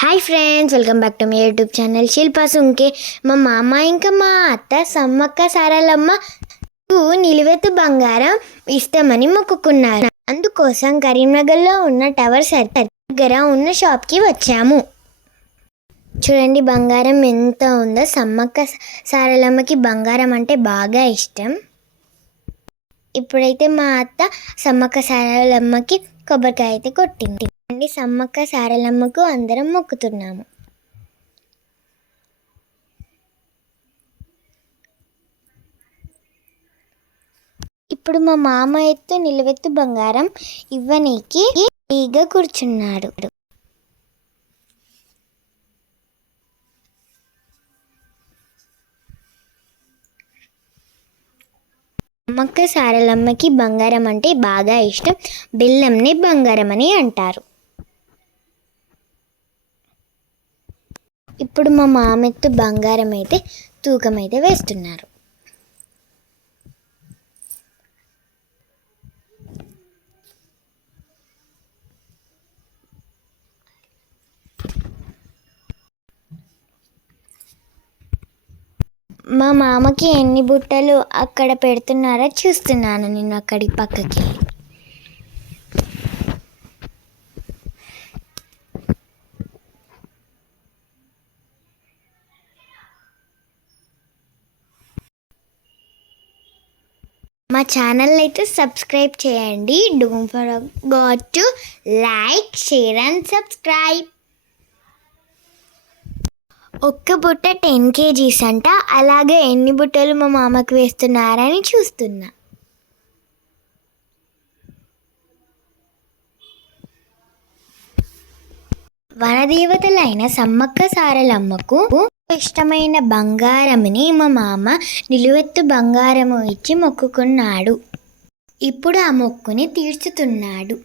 Hi friends, welcome back to my YouTube channel Shilpa Sunke. మా మామ ఇంకా మా అత్త సమ్మక్క సారలమ్మ నిలువెత్తు బంగారం ఇస్తామని మొక్కుకున్నారు. అందుకోసం కరీంనగర్లో ఉన్న టవర్ దగ్గర ఉన్న షాప్కి వచ్చాము. చూడండి బంగారం ఎంత ఉందో. సమ్మక్క సారలమ్మకి బంగారం అంటే బాగా ఇష్టం. ఇప్పుడైతే మా అత్త సమ్మక్క సారలమ్మకి కొబ్బరికాయ అయితే కొట్టింది. సమ్మక్క సారలమ్మకు అందరం మొక్కుతున్నాము. ఇప్పుడు మా మామ ఎత్తు నిలువెత్తు బంగారం ఇవ్వనీకి ఈగా కూర్చున్నాడు. సమ్మక్క సారలమ్మకి బంగారం అంటే బాగా ఇష్టం. బెల్లంని బంగారం అని అంటారు. ఇప్పుడు మా మామెత్తు బంగారం అయితే తూకం అయితే వేస్తున్నారు. మా మామకి ఎన్ని బుట్టలు అక్కడ పెడుతున్నారో చూస్తున్నాను నేను అక్కడి పక్కకి. మా ఛానల్ అయితే సబ్స్క్రైబ్ చేయండి. Don't forget to like, share and subscribe. ఒక్క బుట్ట 10 kgs అంట. అలాగే ఎన్ని బుట్టలు మా మామకు వేస్తున్నారని చూస్తున్నా. వనదేవతలైన సమ్మక్క సారలమ్మకు ఇష్టమైన బంగారముని మా మామ నిలువెత్తు బంగారము ఇచ్చి మొక్కుకున్నాడు. ఇప్పుడు ఆ మొక్కుని తీర్చుతున్నాడు.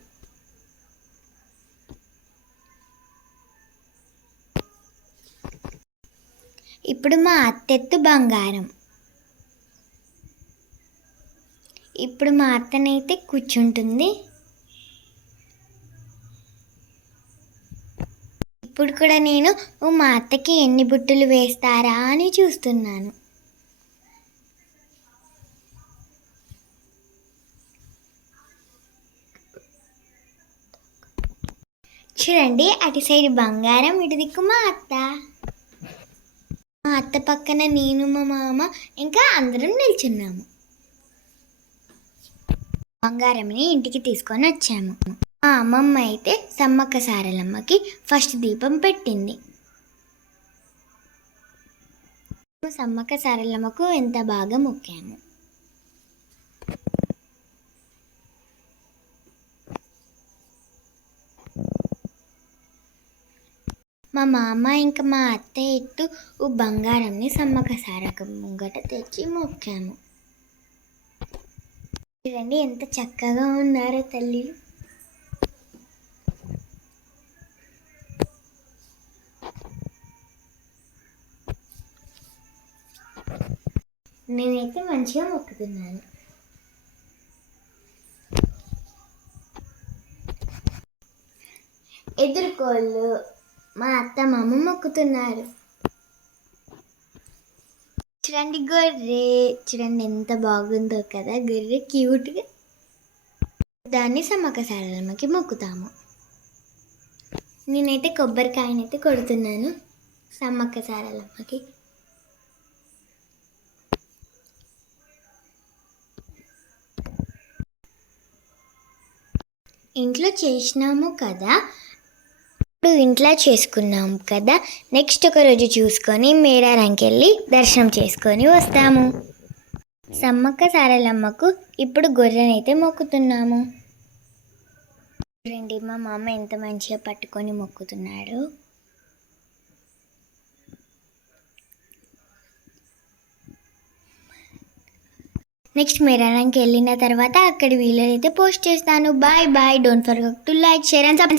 ఇప్పుడు మా అత్తెత్తు బంగారం. ఇప్పుడు మా అత్తనైతే కూర్చుంటుంది. ఇప్పుడు కూడా నేను మా అత్తకి ఎన్ని బుట్టలు వేస్తారా అని చూస్తున్నాను. చూడండి, అటు సైడ్ బంగారం, ఇటు దిక్కు మా అత్త. మా అత్త పక్కన నేను, మా మామ ఇంకా అందరం నిల్చున్నాము. బంగారంని ఇంటికి తీసుకొని వచ్చాము. మా అమ్మమ్మ అయితే సమ్మక్క సారలమ్మకి ఫస్ట్ దీపం పెట్టింది. సమ్మక్క సారలమ్మకు ఎంత బాగా మొక్కాము. మా మామ ఇంకా మా అత్త ఎత్తు బంగారంని సమ్మక్క సారక్క ముంగట తెచ్చి మొక్కాము. చూడండి ఎంత చక్కగా ఉన్నారో తల్లిలు. నేనైతే మంచిగా మొక్కుతున్నాను. ఎదుర్కోళ్ళు మా అత్త మామ మొక్కుతున్నారు. చూడండి గొర్రె, చూడండి ఎంత బాగుందో కదా గొర్రె, క్యూట్గా. దాన్ని సమ్మక్క సారలమ్మకి మొక్కుతాము. నేనైతే కొబ్బరికాయనైతే కొడుతున్నాను సమ్మక్క సారలమ్మకి. ఇంట్లో చేసినాము కదా, ఇప్పుడు ఇంట్లో చేసుకున్నాము కదా, నెక్స్ట్ ఒక రోజు చూసుకొని మేడారంకి వెళ్ళి దర్శనం చేసుకొని వస్తాము. సమ్మక్క సారలమ్మకు ఇప్పుడు గొర్రెనైతే మొక్కుతున్నాము. చూడండి మా మామ ఎంత మంచిగా పట్టుకొని మొక్కుతున్నాడు. నెక్స్ట్ మేడారంకి వెళ్ళిన తర్వాత అక్కడ వీడియోనైతే పోస్ట్ చేస్తాను. Bye bye. Don't forget to like, share and subscribe.